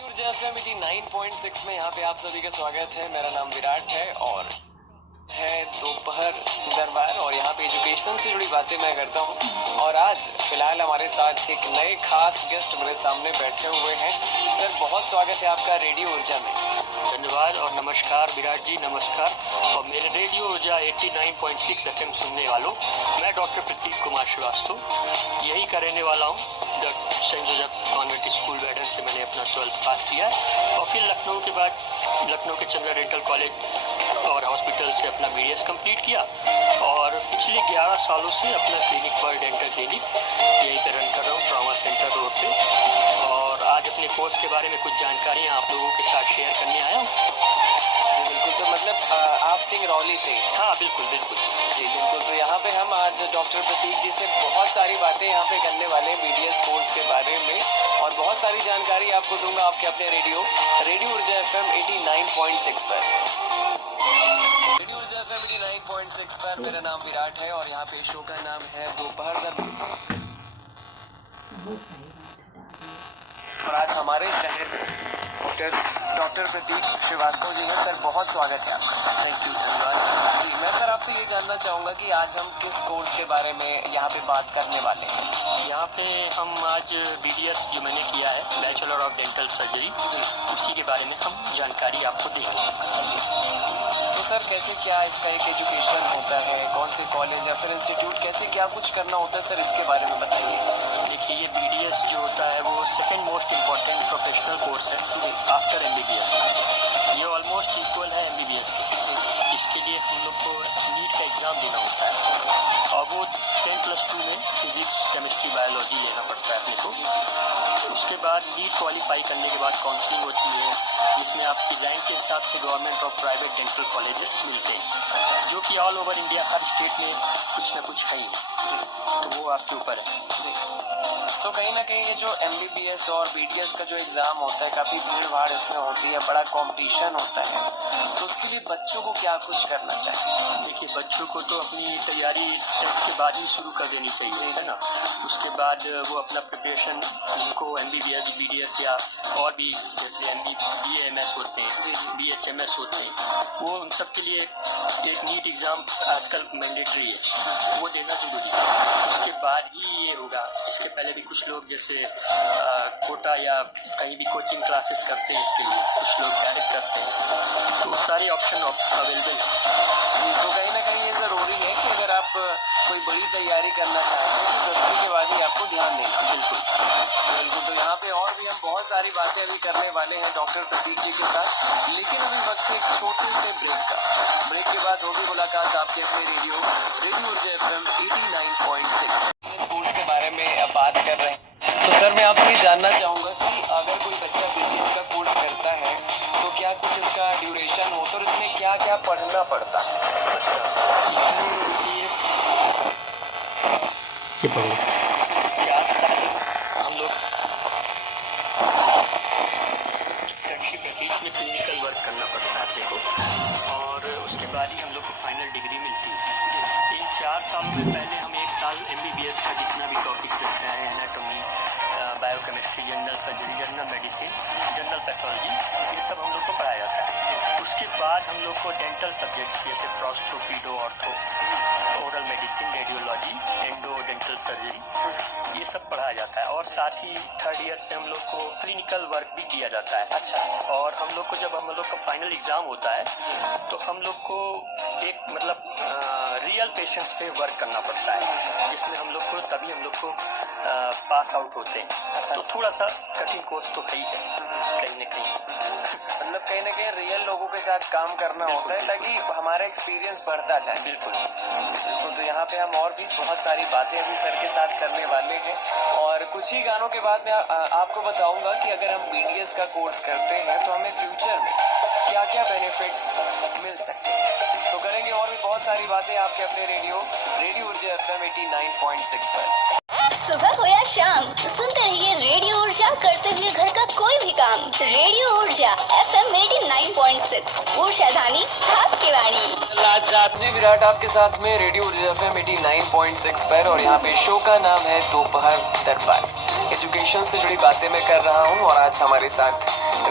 FM 89.6 में यहाँ पे आप सभी का स्वागत है। मेरा नाम विराट है और है दोपहर दरबार और यहाँ पे एजुकेशन से जुड़ी बातें मैं करता हूँ। और आज फिलहाल हमारे साथ एक नए खास गेस्ट मेरे सामने बैठे हुए हैं। सर बहुत स्वागत है आपका रेडियो ऊर्जा में। धन्यवाद और नमस्कार विराट जी, नमस्कार। और मेरे रेडियो ऊर्जा 89.6 FM सुनने वालों, मैं डॉक्टर प्रतीक कुमार श्रीवास्तव यही का रहने वाला हूँ। सेंट जोसेफ कॉन्वेंट स्कूल वेडन से मैंने अपना 12th पास किया और फिर लखनऊ के बाद लखनऊ के चंद्रा डेंटल कॉलेज और हॉस्पिटल से अपना BDS कंप्लीट किया और पिछले 11 सालों से अपना क्लिनिक वर्ल्ड डेंटल क्लिनिक यही पे रन कर रहा हूँ, ट्रॉमा सेंटर रोड पे। और आज अपने कोर्स के बारे में कुछ जानकारियाँ आप लोगों के साथ शेयर करने आया हूँ। बिल्कुल, तो मतलब आप सिंगरौली से? हाँ बिल्कुल बिल्कुल जी बिल्कुल। तो यहाँ पे हम आज डॉक्टर प्रतीक जी से बहुत सारी बातें यहाँ पे करने वाले हैं BDS कोर्स के बारे में और बहुत सारी जानकारी आपको दूंगा आपके अपने रेडियो ऊर्जा FM 89.6 पर। रेडियो ऊर्जा FM 89.6 पर मेरा नाम विराट है और यहाँ पे शो का नाम है दोपहर का। और आज हमारे शहर डॉक्टर प्रतीक श्रीवास्तव जी हैं। सर बहुत स्वागत है आपका। थैंक यू, धन्यवाद। जी मैं सर आपसे ये जानना चाहूँगा कि आज हम किस कोर्स के बारे में यहाँ पे बात करने वाले हैं। यहाँ पे हम आज BDS जो मैंने किया है, बैचलर ऑफ डेंटल सर्जरी, उसी के बारे में हम जानकारी आपको देंगे। तो सर कैसे क्या इसका एक एजुकेशन होता है, कौन से कॉलेज या फिर इंस्टीट्यूट, कैसे क्या कुछ करना होता है सर, इसके बारे में बताइए। देखिए ये BDS जो होता है वो second most important professional course है आफ्टर MBBS। ये ऑलमोस्ट इक्वल है MBBS के। इसके लिए हम लोग को नीट का एग्ज़ाम देना होता है और वो 10+2 में फिजिक्स केमिस्ट्री बायोलॉजी लेना पड़ता है अपने को। उसके बाद नीट क्वालिफाई करने के बाद काउंसलिंग होती है जिसमें आपकी रैंक के हिसाब से गवर्नमेंट और प्राइवेट डेंटल कॉलेजेस मिलते हैं, जो कि ऑल ओवर इंडिया हर स्टेट में कुछ ना कुछ है, तो वो आपके ऊपर है। तो कहीं ना कहीं ये जो MBBS और BDS का जो एग्जाम होता है काफी भीड़ भाड़ इसमें होती है, बड़ा कंपटीशन होता है, तो उसके लिए बच्चों को क्या कुछ करना चाहिए? देखिए बच्चों को तो अपनी तैयारी 10th के बाद ही शुरू कर देनी चाहिए, है ना। उसके बाद वो अपना प्रिपरेशन उनको MBBS BDS या और भी जैसे BAMS होते हैं, BHMS होते हैं, वो उन सब के लिए एक नीट एग्ज़ाम आजकल मैंडेटरी है, वो देना जरूरी है। उसके बाद ही ये होगा। इसके पहले भी कुछ लोग जैसे कोटा या कहीं भी कोचिंग क्लासेस करते हैं इसके लिए, कुछ लोग डायरेक्ट करते हैं, तो सारे ऑप्शन अवेलेबल हैं। तो कहीं ना कहीं ये ज़रूरी है कि अगर आप कोई बड़ी तैयारी करना चाहते हैं तो 10वीं के बाद ही आपको ध्यान देना। बिल्कुल बिल्कुल। तो यहाँ पे और भी हम बहुत सारी बातें अभी करने वाले हैं डॉक्टर प्रतीक जी के साथ, लेकिन अभी वक्त है एक छोटे से ब्रेक का। ब्रेक के बाद होगी मुलाकात आपके अपने रेडियो ऊर्जा FM 89.6 कोर्स के बारे में बात कर रहे हैं। तो सर मैं आपसे जानना चाहूँगा कि अगर कोई बच्चा BDS का कोर्स करता है तो क्या कुछ उसका ड्यूरेशन हो, तो उसमें क्या क्या पढ़ना पड़ता है? हम लोग में क्लिनिकल वर्क करना पड़ता है अपने को और उसके बाद ही हम लोग को फाइनल डिग्री मिलती है। इन 4 सालों में पहले हम 1 साल MBBS का जितना भी टॉपिक्स रहता है, anatomy, biochemistry, general surgery, general medicine, general pathology, ये सब हम लोग को पढ़ाया जाता है। उसके बाद हम लोग को डेंटल सब्जेक्ट्स जैसे prostho, pedo, ortho, oral medicine, radiology, endo dental surgery, ये सब पढ़ाया जाता है। और साथ ही 3rd ईयर से हम लोग को क्लिनिकल वर्क भी दिया जाता है। अच्छा। और हम लोग को जब हम लोग का फाइनल एग्जाम होता है तो हम लोग को एक मतलब रियल पेशेंट्स पे वर्क करना पड़ता है, जिसमें हम लोग को तभी हम लोग को पास आउट होते हैं। तो थोड़ा सा कठिन कोर्स तो है ही है कहीं ना कहीं। मतलब कहीं ना कहीं रियल लोगों के साथ काम करना होता है ताकि हमारा एक्सपीरियंस बढ़ता जाए। बिल्कुल। तो यहाँ पे हम और भी बहुत सारी बातें अभी सर के साथ करने वाले हैं और कुछ ही गानों के बाद मैं आपको बताऊंगा कि अगर हम BDS का कोर्स करते हैं तो हमें फ्यूचर में क्या क्या बेनिफिट्स मिल सकते हैं। तो करेंगे और भी बहुत सारी बातें आपके अपने रेडियो ऊर्जा FM 89.6 पर। सुबह हो या शाम सुनते रहिए रेडियो ऊर्जा, करते हुए घर का कोई भी काम। रेडियो ऊर्जा FM 89.6, ऊर्जा धानी आपकी वाणी। जी विराट आपके साथ में रेडियो ऊर्जा FM 89.6 पर और यहाँ पे शो का नाम है दोपहर दरबार। एजुकेशन से जुड़ी बातें मैं कर रहा हूँ और आज हमारे साथ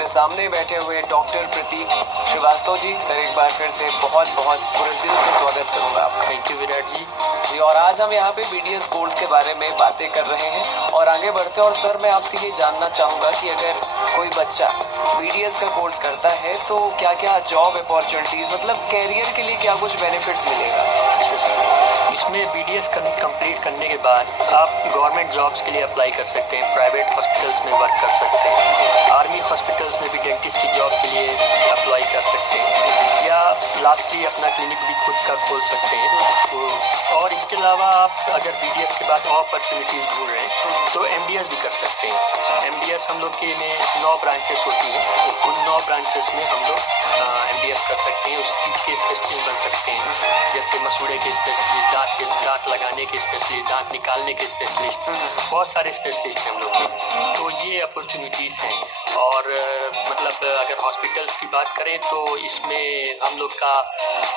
सामने बैठे हुए डॉक्टर प्रतीक श्रीवास्तव जी। सर एक बार फिर से बहुत बहुत पूरे दिल से स्वागत करूंगा आपका। थैंक यू विराट जी। और आज हम यहाँ पे BDS कोर्स के बारे में बातें कर रहे हैं और आगे बढ़ते हैं। और सर मैं आपसे ये जानना चाहूंगा कि अगर कोई बच्चा BDS का कोर्स करता है तो क्या क्या जॉब अपॉर्चुनिटीज, मतलब कैरियर के लिए क्या कुछ बेनिफिट्स मिलेगा? इसमें BDS कंप्लीट करने के बाद आप गवर्नमेंट जॉब्स के लिए अप्लाई कर सकते हैं, प्राइवेट हॉस्पिटल्स में वर्क कर सकते हैं, आर्मी हॉस्पिटल्स में भी डेंटिस्ट की जॉब के लिए अप्लाई कर सकते हैं, या लास्टली अपना क्लिनिक भी खुद का खोल सकते हैं। और इसके अलावा आप अगर BDS के बाद और अपॉर्चुनिटीज ढूंढ रहे हैं तो MDS भी कर सकते हैं। MDS हम लोग के में 9 ब्रांचेस होती हैं, उन 9 ब्रांचेस में हम लोग MDS कर सकते हैं। उस चीज़ के स्पेशलिस्ट बन सकते हैं, जैसे मसूड़े के स्पेशलिस्ट, दांत लगाने के स्पेशलिस्ट, दांत निकालने के स्पेशलिस्ट, बहुत सारे स्पेशलिस्ट हैं हम लोग के। तो ये अपॉर्चुनिटीज़ हैं। और मतलब अगर हॉस्पिटल्स की बात करें तो इसमें हम लोग का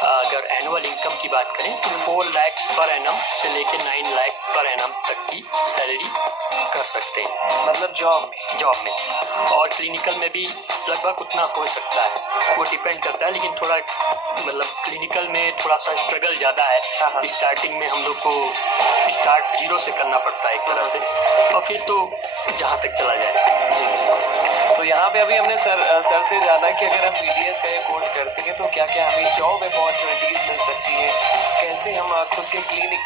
अगर एनुअल इनकम की बात करें तो 4 लाख पर एनम से लेकर 9 लाख पर एनम तक की सैलरी कर सकते हैं, मतलब जॉब में। और क्लिनिकल में भी लगभग उतना हो सकता है, वो डिपेंड करता है, लेकिन थोड़ा मतलब क्लिनिकल में थोड़ा सा स्ट्रगल ज़्यादा है। स्टार्टिंग में हम लोग को स्टार्ट 0 से करना पड़ता है एक तरह से, और फिर तो जहाँ तक चला जाए। तो यहाँ पे अभी हमने सर से जाना कि अगर हम BDS का ये कोर्स करते हैं तो क्या क्या हमें जॉब अपॉर्चुनिटीज मिल सकती है, कैसे हम खुद के क्लिनिक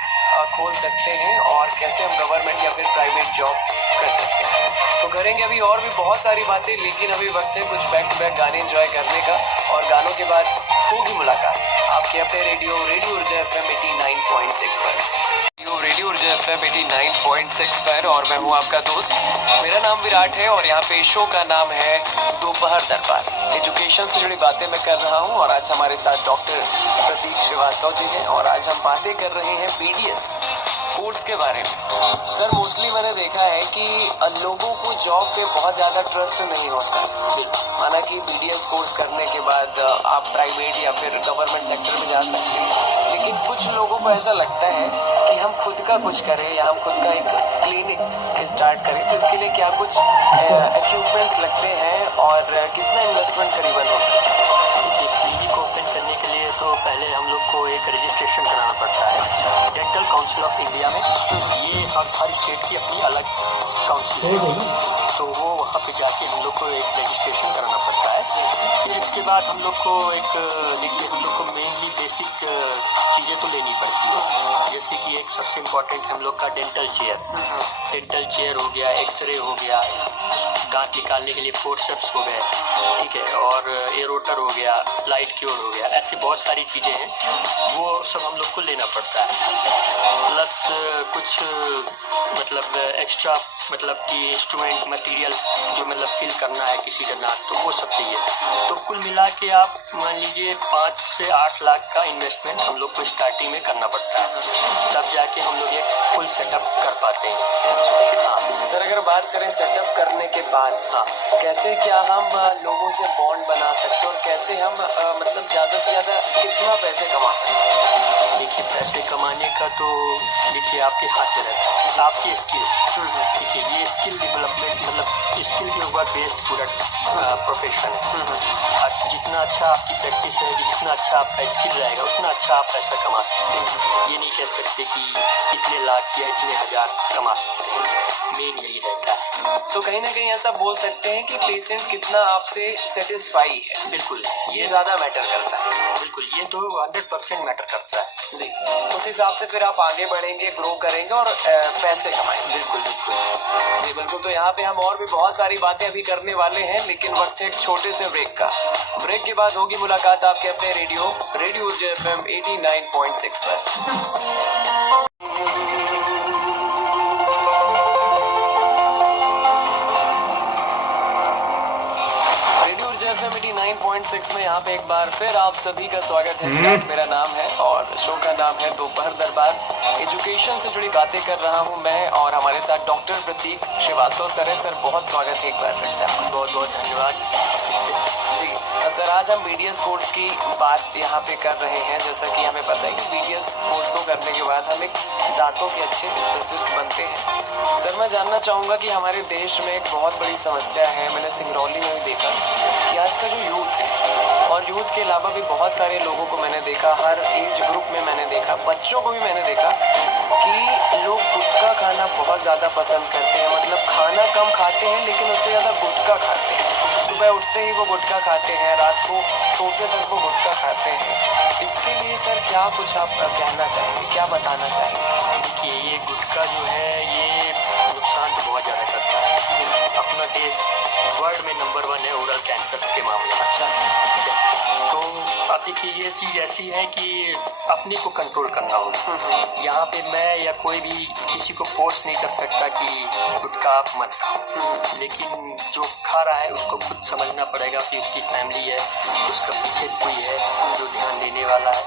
खोल सकते हैं और कैसे हम गवर्नमेंट या फिर प्राइवेट जॉब कर सकते हैं। तो करेंगे अभी और भी बहुत सारी बातें, लेकिन अभी वक्त है कुछ बैक टू बैक गाने एंजॉय करने का। और गानों के बाद होगी मुलाकात आपके अपने रेडियो ऊर्जा FM 89.6 पर। रेडियो ऊर्जा FM 89.6 पर और मैं हूँ आपका दोस्त, मेरा नाम विराट है और यहाँ पे शो का नाम है दोपहर दरबार। एजुकेशन से जुड़ी बातें मैं कर रहा हूँ और आज हमारे साथ डॉक्टर प्रतीक श्रीवास्तव जी हैं और आज हम बातें कर रहे हैं BDS कोर्स के बारे में। सर मोस्टली मैंने देखा है कि लोगों को जॉब पे बहुत ज्यादा ट्रस्ट नहीं होता। माना कि BDS कोर्स करने के बाद आप प्राइवेट या फिर गवर्नमेंट सेक्टर में जा सकते हैं, लेकिन कुछ लोगों को ऐसा लगता है कि हम खुद का कुछ करें या हम खुद का एक क्लिनिक स्टार्ट करें तो इसके लिए क्या कुछ इक्विपमेंट्स लगते हैं और कितना इन्वेस्टमेंट करीबन होता है? क्लिनिक ओपन करने के लिए तो पहले हम लोग को एक रजिस्ट्रेशन कराना पड़ता है डेंटल काउंसिल ऑफ इंडिया में। ये हर स्टेट की अपनी अलग काउंसिल है, तो वो वहाँ पे जाके हम लोग को एक रजिस्ट्रेशन कराना पड़ता है। फिर इसके बाद हम लोग को देखिए हम लोग को मेनली बेसिक चीज़ें तो लेनी पड़ती है, जैसे कि एक सबसे इम्पोर्टेंट हम लोग का डेंटल चेयर हो गया, एक्सरे हो गया, दांत निकालने के लिए फोर्सेप्स हो गए, ठीक है, और एरोटर हो गया, लाइट क्योर हो गया, ऐसी बहुत सारी चीज़ें हैं, वो सब हम लोग को लेना पड़ता है। प्लस कुछ मतलब एक्स्ट्रा मतलब कि इंस्ट्रूमेंट मटेरियल जो मतलब फिल करना है किसी का दांत, तो वो सब चाहिए। तो कुल मिला के आप मान लीजिए 5 से 8 लाख का इन्वेस्टमेंट हम लोग को स्टार्टिंग में करना पड़ता है, तब जाके हम लोग एक फुल सेटअप कर पाते हैं। हाँ सर अगर बात करें सेटअप करने के बाद कैसे क्या हम लोगों से बॉन्ड बना सकते हैं और कैसे हम मतलब ज़्यादा से ज़्यादा कितना पैसे कमा सकते हैं? देखिए पैसे कमाने का तो देखिए आपके हाथ में रहता है, आपकी स्किल, ठीक है, ये स्किल डेवलपमेंट मतलब स्किल के ऊपर बेस्ड पूरा प्रोफेशन है। जितना अच्छा आपकी प्रैक्टिस रहेगी, जितना अच्छा आपका स्किल रहेगा, उतना अच्छा आप पैसा कमा सकते हैं। ये नहीं कह सकते कि इतने लाख या इतने हज़ार कमा सकते हैं, मेन यही रहता है। तो कहीं ना कहीं ऐसा बोल सकते हैं कि पेशेंट कितना आपसे सेटिस्फाई है, बिल्कुल ये ज़्यादा मैटर करता है। बिल्कुल, ये तो 100% मैटर करता है जी, उस हिसाब से फिर आप आगे बढ़ेंगे, ग्रो करेंगे और पैसे कमाएंगे। बिल्कुल जी बिल्कुल। तो यहाँ पे हम और भी बहुत सारी बातें अभी करने वाले हैं, लेकिन वक्त है एक छोटे से ब्रेक का। ब्रेक के बाद होगी मुलाकात आपके अपने रेडियो ऊर्जा FM 89.6 पर। FM 89.6 में यहाँ पे एक बार फिर आप सभी का स्वागत है। मेरा नाम है और शो का नाम है दोपहर दरबार। एजुकेशन से जुड़ी बातें कर रहा हूँ मैं और हमारे साथ डॉक्टर प्रतीक श्रीवास्तव सर है। सर बहुत स्वागत है एक बार फिर से आपका। बहुत बहुत धन्यवाद। जी सर आज हम BDS कोर्स की बात यहाँ पे कर रहे हैं। जैसा कि हमें पता है कि BDS कोर्स को करने के बाद हम एक दांतों के अच्छे स्पेशलिस्ट बनते हैं। सर मैं जानना चाहूँगा कि हमारे देश में एक बहुत बड़ी समस्या है, मैंने सिंगरौली में भी देखा कि आज का जो यूथ है और यूथ के अलावा भी बहुत सारे लोगों को मैंने देखा, हर एज ग्रुप में मैंने देखा, बच्चों को भी मैंने देखा कि लोग गुटखा खाना बहुत ज़्यादा पसंद करते हैं। मतलब खाना कम खाते हैं लेकिन उससे ज़्यादा गुटखा खाते हैं। सुबह उठते ही वो गुटखा खाते हैं, रात को सोते तक वो गुटखा खाते हैं। इसके लिए सर क्या कुछ आप कहना चाहेंगे, क्या बताना चाहेंगे? देखिए ये गुटखा जो है ये नुकसान तो बहुत ज़्यादा करता है। अपना देश वर्ल्ड में नंबर 1 है ओरल कैंसर्स के मामले में। अच्छा, ठीक है, तो अब देखिए ये चीज़ ऐसी है कि अपने को कंट्रोल करना होगा। यहाँ पे मैं या कोई भी किसी को फोर्स नहीं कर सकता कि गुटखा आप मत खाओ, लेकिन जो खा रहा है उसको खुद समझना पड़ेगा कि उसकी फैमिली है, उसका पीछे कोई है जो ध्यान देने वाला है,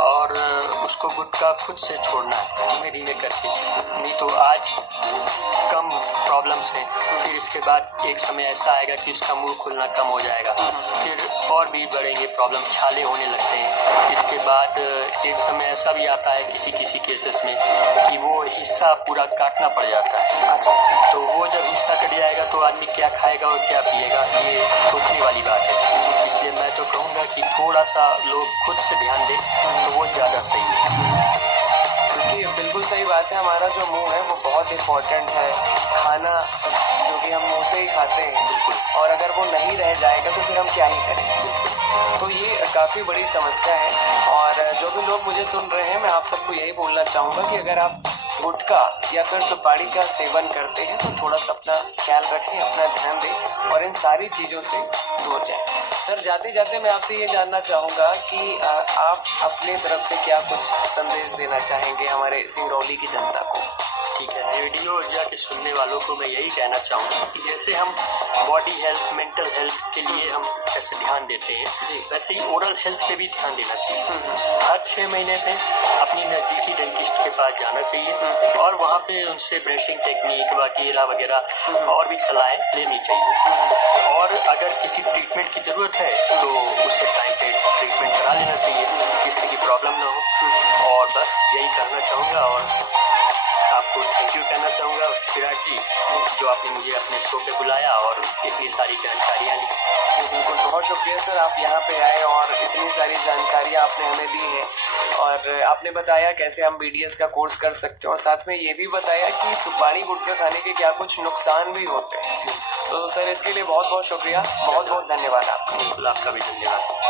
और उसको गुटखा खुद से छोड़ना है धीमे धीमे करके। नहीं तो आज कम प्रॉब्लम्स हैं, फिर इसके बाद एक समय ऐसा आएगा कि उसका मुंह खुलना कम हो जाएगा, फिर और भी बढ़ेंगे प्रॉब्लम, छाले होने लगते हैं। इसके बाद एक समय ऐसा भी आता है किसी किसी केसेस में कि वो हिस्सा पूरा काटना पड़ जाता है। अच्छा अच्छा, तो वो जब हिस्सा कट जाएगा तो आदमी क्या खाएगा और क्या पिएगा, ये सोचने वाली बात है। इसलिए मैं तो कहूँगा कि थोड़ा सा लोग खुद से ध्यान दें तो वो ज़्यादा सही है। क्योंकि बिल्कुल सही बात है, हमारा जो मुंह है वो बहुत इम्पोर्टेंट है। खाना जो कि हम मुंह से ही खाते हैं, और अगर वो नहीं रह जाएगा तो फिर हम क्या ही करेंगे। तो ये काफ़ी बड़ी समस्या है। और जो भी लोग मुझे सुन रहे हैं, मैं आप सबको यही बोलना चाहूँगा कि अगर आप गुटखा या फिर सुपारी का सेवन करते हैं तो थोड़ा सा अपना ख्याल रखें, अपना ध्यान दें और इन सारी चीज़ों से दूर जाएं। सर जाते जाते मैं आपसे ये जानना चाहूँगा कि आप अपने तरफ से क्या कुछ संदेश देना चाहेंगे हमारे सिंगरौली की जनता को? ठीक है, रेडियो ऊर्जा के सुनने वालों को मैं यही कहना चाहूँगा कि जैसे हम बॉडी हेल्थ, मेंटल हेल्थ के लिए हम कैसे ध्यान देते हैं, वैसे ही ओरल हेल्थ पे भी ध्यान देना चाहिए। हर 6 महीने पे अपनी नज़दीकी डेंटिस्ट के पास जाना चाहिए और वहाँ पे उनसे ब्रशिंग टेक्निक वगैरह वगैरह और भी सलाहें लेनी चाहिए। और अगर किसी ट्रीटमेंट की ज़रूरत है तो उससे टाइम पे ट्रीटमेंट करा लेना चाहिए जिससे कि प्रॉब्लम ना हो। और बस यही करना चाहूँगा और आपको थैंक यू कहना चाहूँगा विराट जी, जो आपने मुझे अपने शो पे बुलाया और इतनी सारी जानकारियाँ ली। बिल्कुल, बहुत शुक्रिया सर, आप यहाँ पे आए और इतनी सारी जानकारियाँ आपने हमें दी हैं। और आपने बताया कैसे हम BDS का कोर्स कर सकते हैं और साथ में ये भी बताया कि सुपारी गुटखा खाने के क्या कुछ नुकसान भी होते हैं। तो सर इसके लिए बहुत बहुत शुक्रिया, बहुत बहुत धन्यवाद आपका। बिल्कुल, आपका भी धन्यवाद।